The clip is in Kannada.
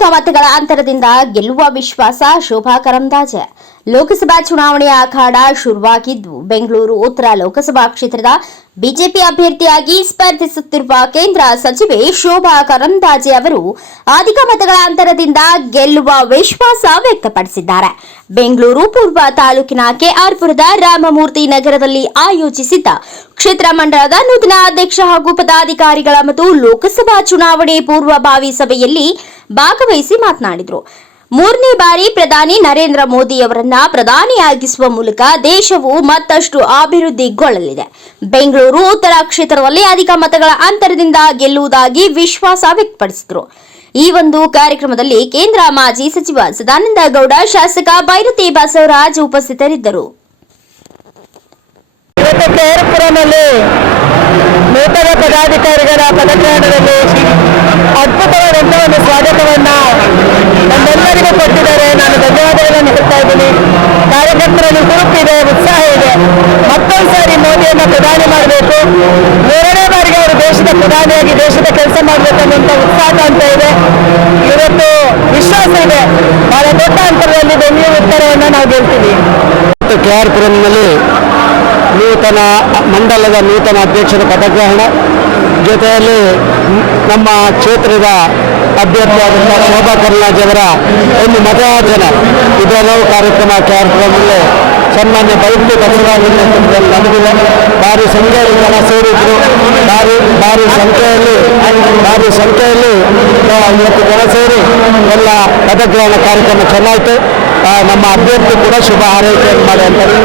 ಅಧಿಕ ಮತಗಳ ಅಂತರದಿಂದ ಗೆಲ್ಲುವ ವಿಶ್ವಾಸ ಶೋಭಾ ಕರಂದಾಜೆ ಲೋಕಸಭಾ ಚುನಾವಣೆಯ ಅಖಾಡ ಶುರುವಾಗಿದ್ದು, ಬೆಂಗಳೂರು ಉತ್ತರ ಲೋಕಸಭಾ ಕ್ಷೇತ್ರದ ಬಿಜೆಪಿ ಅಭ್ಯರ್ಥಿಯಾಗಿ ಸ್ಪರ್ಧಿಸುತ್ತಿರುವ ಕೇಂದ್ರ ಸಚಿವೆ ಶೋಭಾ ಕರಂದಾಜೆ ಅವರು ಅಧಿಕ ಮತಗಳ ಅಂತರದಿಂದ ಗೆಲ್ಲುವ ವಿಶ್ವಾಸ ವ್ಯಕ್ತಪಡಿಸಿದ್ದಾರೆ. ಬೆಂಗಳೂರು ಪೂರ್ವ ತಾಲೂಕಿನ ಕೆಆರ್ಪುರದ ರಾಮಮೂರ್ತಿ ನಗರದಲ್ಲಿ ಆಯೋಜಿಸಿದ್ದ ಕ್ಷೇತ್ರ ಮಂಡಲದ ನೂತನ ಅಧ್ಯಕ್ಷ ಹಾಗೂ ಪದಾಧಿಕಾರಿಗಳ ಮತ್ತು ಲೋಕಸಭಾ ಚುನಾವಣೆ ಪೂರ್ವಭಾವಿ ಸಭೆಯಲ್ಲಿ ಭಾಗವಹಿಸಿ ಮಾತನಾಡಿದರು. ಮೂರನೇ ಬಾರಿ ಪ್ರಧಾನಿ ನರೇಂದ್ರ ಮೋದಿ ಅವರನ್ನ ಪ್ರಧಾನಿಯಾಗಿಸುವ ಮೂಲಕ ದೇಶವು ಮತ್ತಷ್ಟು ಅಭಿವೃದ್ಧಿಗೊಳ್ಳಲಿದೆ. ಬೆಂಗಳೂರು, ಉತ್ತರ ಕ್ಷೇತ್ರದಲ್ಲಿ ಅಧಿಕ ಮತಗಳ ಅಂತರದಿಂದ ಗೆಲ್ಲುವುದಾಗಿ ವಿಶ್ವಾಸ ವ್ಯಕ್ತಪಡಿಸಿದರು. ಈ ಒಂದು ಕಾರ್ಯಕ್ರಮದಲ್ಲಿ ಕೇಂದ್ರ ಮಾಜಿ ಸಚಿವ ಸದಾನಂದ ಗೌಡ, ಶಾಸಕ ಭೈರತಿ ಬಸವರಾಜ್ ಉಪಸ್ಥಿತರಿದ್ದರು. ಪದಾಧಿಕಾರಿಗಳ ಪದಗ್ರಹಣದಲ್ಲಿ ಪ್ರಧಾನಿಯಾಗಿ ದೇಶದ ಕೆಲಸ ಮಾಡಬೇಕು ಅನ್ನುವಂಥ ಉತ್ಸಾಹ ಅಂತ ಇದೆ. ಇವತ್ತು ವಿಶ್ವಾಸ ಇದೆ. ಬಹಳ ದೊಡ್ಡ ಅಂತರದಲ್ಲಿ ಬೆಂಗಳೂರು ಉತ್ತರವನ್ನು ನಾವು ಗೆಲ್ತೀವಿ. ಕೆ ಆರ್ ಪುರಂನಲ್ಲಿ ನೂತನ ಮಂಡಲದ ನೂತನ ಅಧ್ಯಕ್ಷರ ಪದಗ್ರಹಣ. ಜೊತೆಯಲ್ಲಿ ನಮ್ಮ ಕ್ಷೇತ್ರದ ಅಭ್ಯರ್ಥಿಯಾದಂಥ ಶೋಭಾ ಅವರ ಒಂದು ಮತಯಾಚನ ಇದೆಲ್ಲವೂ ಕಾರ್ಯಕ್ರಮ ಕೆ ಆರ್ ಪುರಂನಲ್ಲಿ ಸನ್ಮಾನ್ಯ ಬೈಕ್ ಅಂತ ನಡೆದಿದೆ. ಭಾರಿ ಸಂಜೆ ಜನ ಸೇರಿದ್ರು. ಭಾರಿ ಭಾರಿ ಭಾರಿ ಸಂಖ್ಯೆಯಲ್ಲಿ ಇವತ್ತು ಜನ ಸೇರಿ ಎಲ್ಲ ಪದಗ್ರಹಣ ಕಾರ್ಯಕ್ರಮ ಚೆನ್ನಾಯಿತು ನಮ್ಮ ಅಭ್ಯರ್ಥಿ ಕೂಡ ಶುಭ ಹಾರೈಕೆಯನ್ನು ಮಾಡಿ ಅಂತ.